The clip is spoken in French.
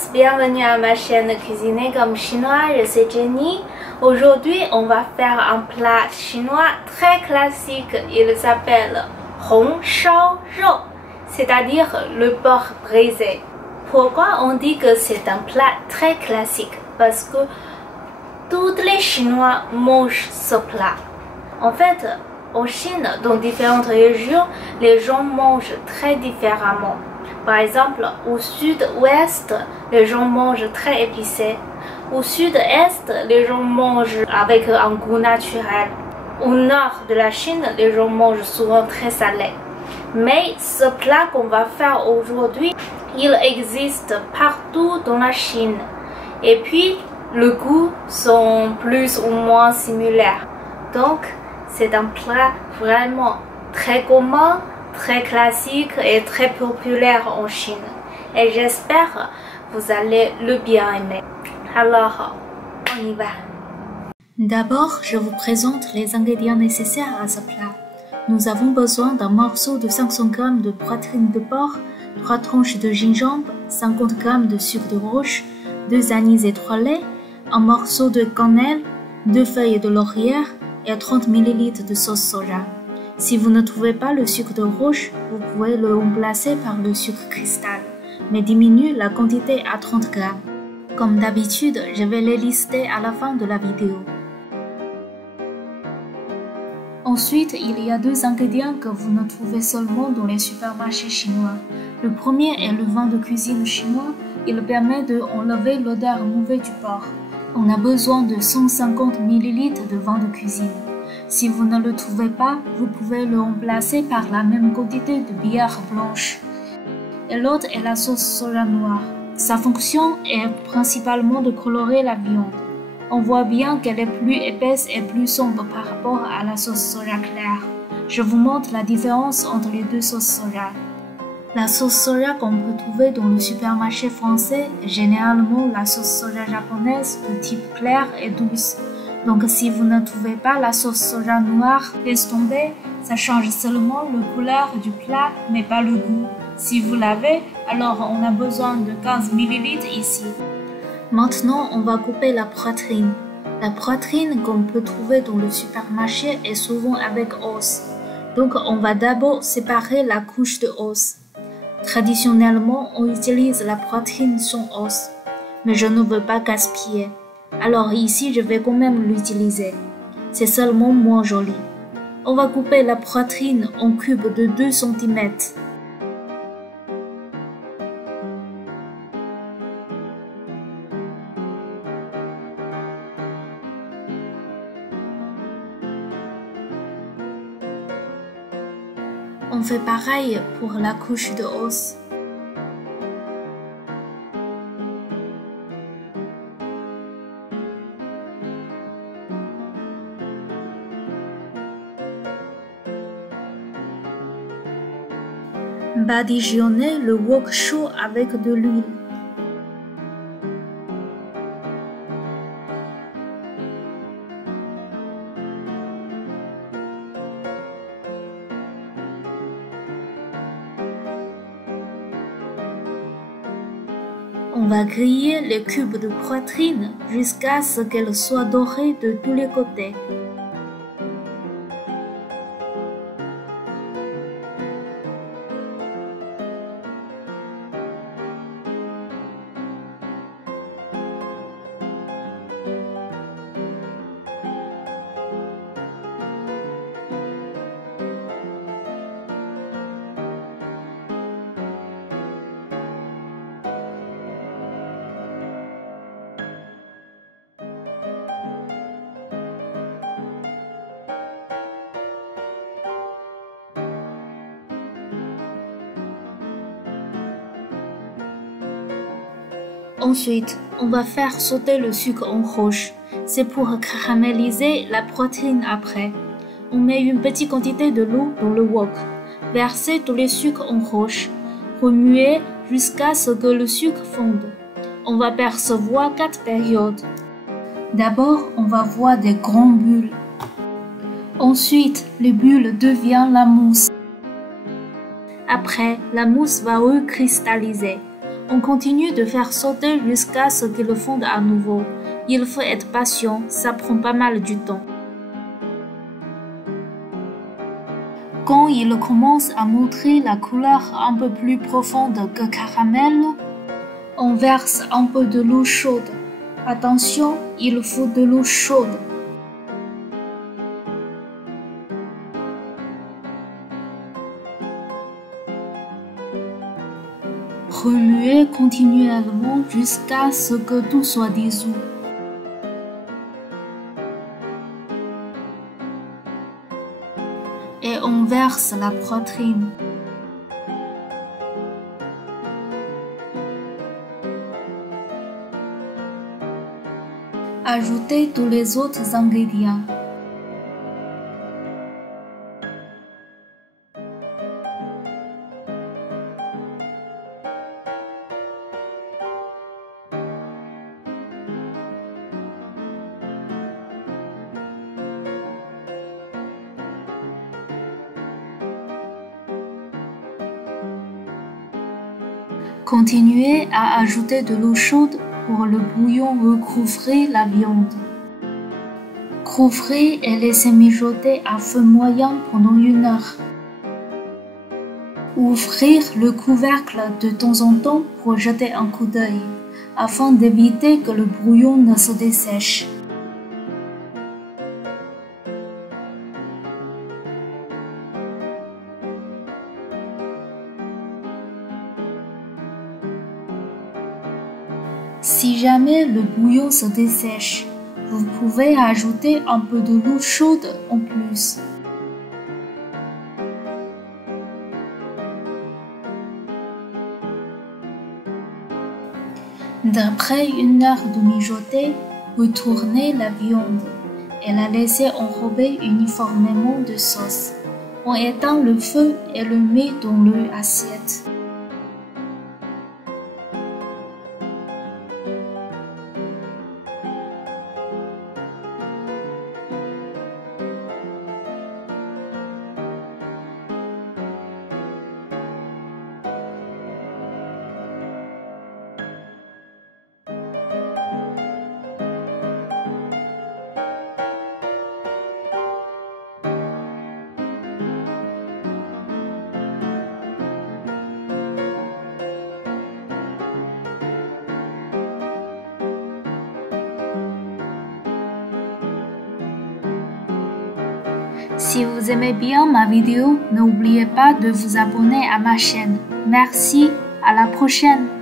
tous, bienvenue à ma chaîne Cuisiner comme chinois, je suis Jenny. Aujourd'hui, on va faire un plat chinois très classique, il s'appelle Hong Shao Rou, c'est-à-dire le porc braisé. Pourquoi on dit que c'est un plat très classique? Parce que tous les Chinois mangent ce plat. En fait, en Chine, dans différentes régions, les gens mangent très différemment. Par exemple, au sud-ouest, les gens mangent très épicé. Au sud-est, les gens mangent avec un goût naturel. Au nord de la Chine, les gens mangent souvent très salé. Mais ce plat qu'on va faire aujourd'hui, il existe partout dans la Chine. Et puis, le goût sont plus ou moins similaires. Donc, c'est un plat vraiment très commun, très classique et très populaire en Chine. Et j'espère que vous allez le bien aimer. Alors, on y va. D'abord, je vous présente les ingrédients nécessaires à ce plat. Nous avons besoin d'un morceau de 500 g de poitrine de porc, 3 tranches de gingembre, 50 g de sucre de roche, 2 anis et 3 laits, un morceau de cannelle, 2 feuilles de laurier et 30 ml de sauce soja. Si vous ne trouvez pas le sucre de roche, vous pouvez le remplacer par le sucre cristal, mais diminue la quantité à 30 g. Comme d'habitude, je vais les lister à la fin de la vidéo. Ensuite, il y a 2 ingrédients que vous ne trouvez seulement dans les supermarchés chinois. Le premier est le vin de cuisine chinois. Il permet d'enlever l'odeur mauvaise du porc. On a besoin de 150 ml de vin de cuisine. Si vous ne le trouvez pas, vous pouvez le remplacer par la même quantité de bière blanche. Et l'autre est la sauce soja noire. Sa fonction est principalement de colorer la viande. On voit bien qu'elle est plus épaisse et plus sombre par rapport à la sauce soja claire. Je vous montre la différence entre les deux sauces soja. La sauce soja qu'on peut trouver dans le supermarché français est généralement la sauce soja japonaise de type clair et douce. Donc si vous ne trouvez pas la sauce soja noire, laisse tomber, ça change seulement la couleur du plat mais pas le goût. Si vous l'avez, alors on a besoin de 15 ml ici. Maintenant, on va couper la poitrine. La poitrine qu'on peut trouver dans le supermarché est souvent avec os. Donc on va d'abord séparer la couche de os. Traditionnellement, on utilise la poitrine sans os, mais je ne veux pas gaspiller. Alors ici, je vais quand même l'utiliser. C'est seulement moins joli. On va couper la poitrine en cubes de 2 cm. On fait pareil pour la couche de os. Badigeonnez le wok chaud avec de l'huile. On va griller les cubes de poitrine jusqu'à ce qu'elles soient dorées de tous les côtés. Ensuite, on va faire sauter le sucre en roche. C'est pour caraméliser la poitrine après. On met une petite quantité de l'eau dans le wok. Versez tous les sucres en roche. Remuez jusqu'à ce que le sucre fonde. On va percevoir 4 périodes. D'abord, on va voir des grandes bulles. Ensuite, les bulles deviennent la mousse. Après, la mousse va recristalliser. On continue de faire sauter jusqu'à ce qu'ils le fondent à nouveau. Il faut être patient, ça prend pas mal du temps. Quand il commence à montrer la couleur un peu plus profonde que caramel, on verse un peu de l'eau chaude. Attention, il faut de l'eau chaude. Remuer continuellement jusqu'à ce que tout soit dissous. Et on verse la poitrine. Ajoutez tous les autres ingrédients. Continuez à ajouter de l'eau chaude pour le bouillon recouvrir la viande. Couvrez et laissez mijoter à feu moyen pendant 1 heure. Ouvrir le couvercle de temps en temps pour jeter un coup d'œil, afin d'éviter que le bouillon ne se dessèche. Si jamais le bouillon se dessèche, vous pouvez ajouter un peu de l'eau chaude en plus. D'après 1 heure de mijoter, retournez la viande et la laissez enrober uniformément de sauce. On éteint le feu et le met dans l'assiette. Si vous aimez bien ma vidéo, n'oubliez pas de vous abonner à ma chaîne. Merci, à la prochaine!